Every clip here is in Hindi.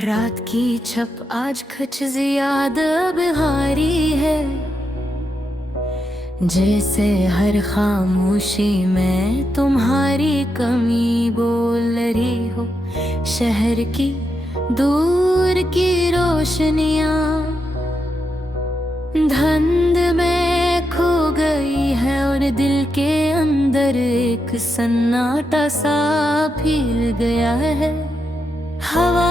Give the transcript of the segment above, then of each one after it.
रात की छप आज खच ज्यादा बिहारी है, जैसे हर खामोशी में तुम्हारी कमी बोल रही हो। शहर की दूर की रोशनियां धुंध में खो गई है और दिल के अंदर एक सन्नाटा सा फैल गया है। हवा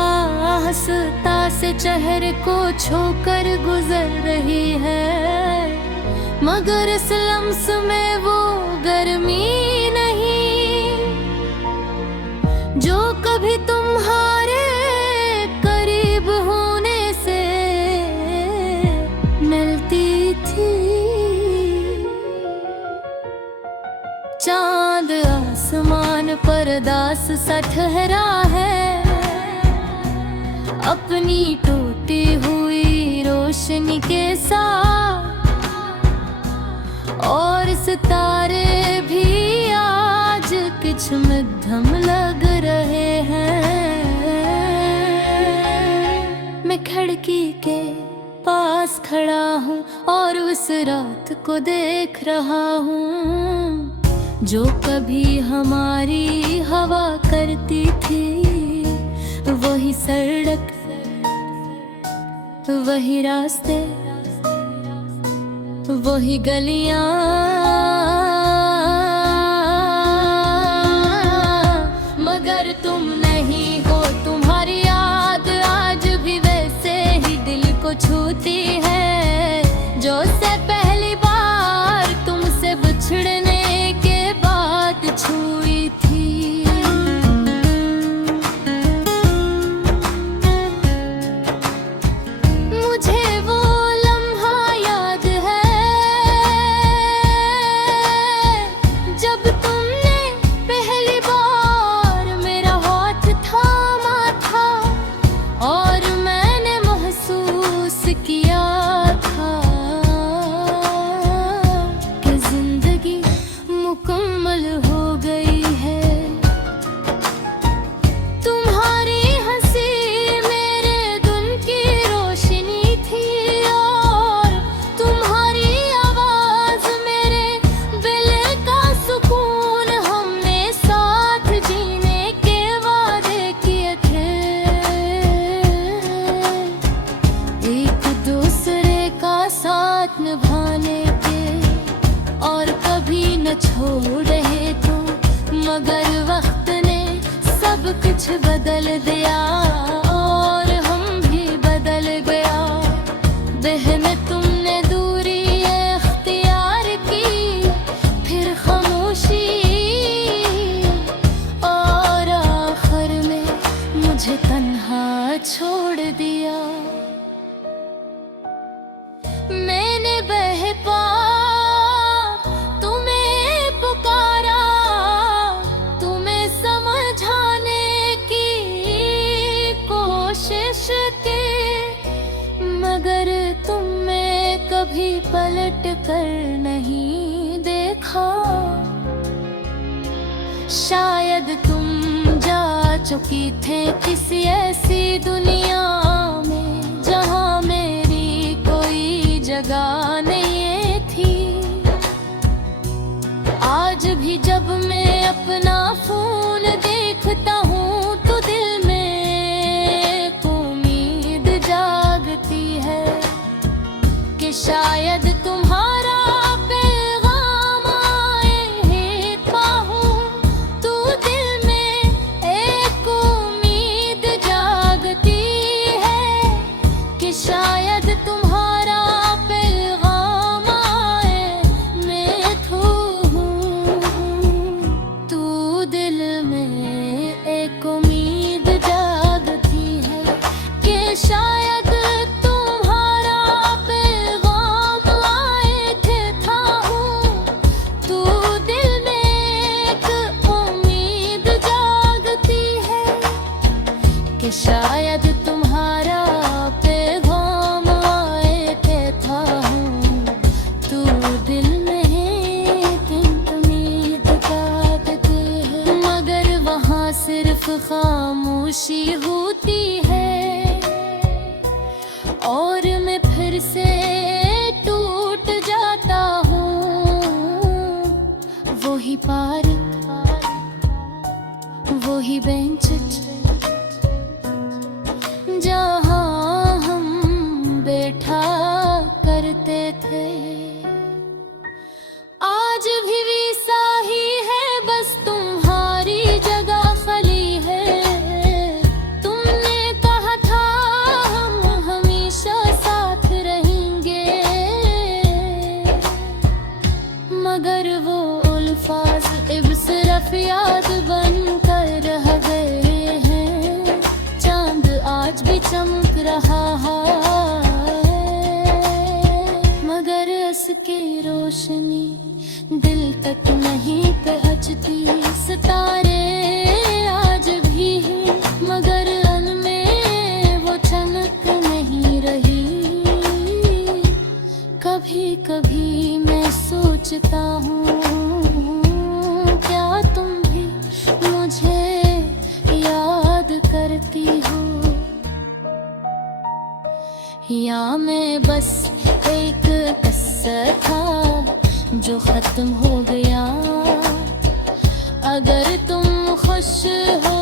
हंसता से चेहरे को छूकर गुजर रही है, मगर इस लम्स में वो गर्मी नहीं जो कभी तुम्हारे करीब होने से मिलती थी। चांद आसमान पर दास सा ठहरा है, अपनी टूटी हुई रोशनी के साथ, और सितारे भी आज कुछ मध्यम लग रहे हैं। मैं खिड़की के पास खड़ा हूँ और उस रात को देख रहा हूँ जो कभी हमारी हवा करती थी। वही सड़क, वही रास्ते, वही गलियां, मगर तुम नहीं हो। तुम्हारी याद आज भी वैसे ही दिल को छूती है जो से पहली बार तुमसे बिछड़ने के बाद छुई थी। निभाने के और कभी न छोड़ रहे तो, मगर वक्त ने सब कुछ बदल दिया और हम भी बदल गया। बहने तुमने दूरी इख्तियार की, फिर खामोशी, और आखिर में मुझे तन्हा छोड़ दिया। मैंने बहपा तुम्हें पुकारा, तुम्हें समझाने की कोशिश की, मगर तुमने कभी पलट कर नहीं देखा। शायद तुम जा चुकी थे किसी ऐसी दुनिया में जहां मेरी जगह नहीं थी। आज भी जब मैं अपना फोन देखता हूँ तो दिल में एक उम्मीद जागती है कि शायद तुम्हारा पैगाम आए पाऊँ। तो दिल में एक उम्मीद जागती है कि शायद तुम्हारा शायद तुम्हारा पैगाम आए थे था हूँ, तू दिल में एक उम्मीद जागती है, मगर वहाँ सिर्फ खामोशी होती है। वही पार्क, वही बेंच जहाँ हम बैठा करते थे। आज भी वैसा ही है, बस तुम्हारी जगह खाली है। तुमने कहा था हम हमेशा साथ रहेंगे, मगर वो अल्फाज अब सिर्फ याद बनकर रह गए हैं। चांद आज भी चमक रहा है, मगर उसकी रोशनी दिल तक नहीं पहुंचती। सितारे आज भी हैं, मगर उनमें वो चमक नहीं रही। कभी कभी मैं सोचता हूँ, क्या तुम भी मुझे याद करती हो, या मैं बस एक किस्सा था जो खत्म हो गया। अगर तुम खुश हो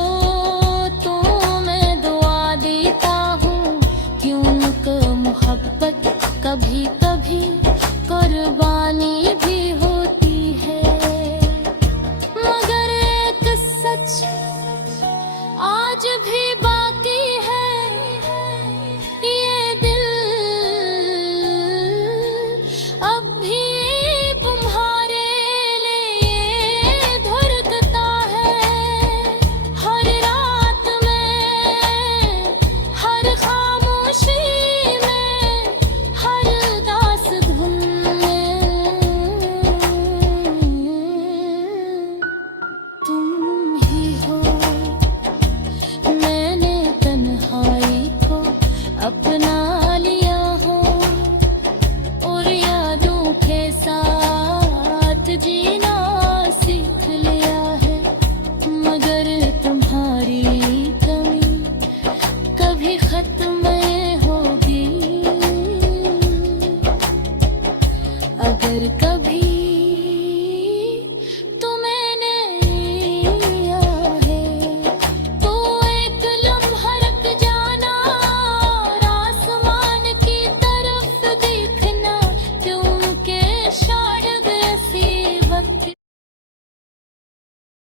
तो मैं दुआ देता हूँ, क्योंकि मोहब्बत कभी कभी कुर्बानी भी होती है। मगर एक सच आज भी बाकी है, ये दिल अब भी तुम्हारे लिए धड़कता है। हर रात में, हर खामोशी में, हर उदास धुन में तुम ही हो। मैंने तन्हाई को अपना लिया हो, और यादों के साथ जीना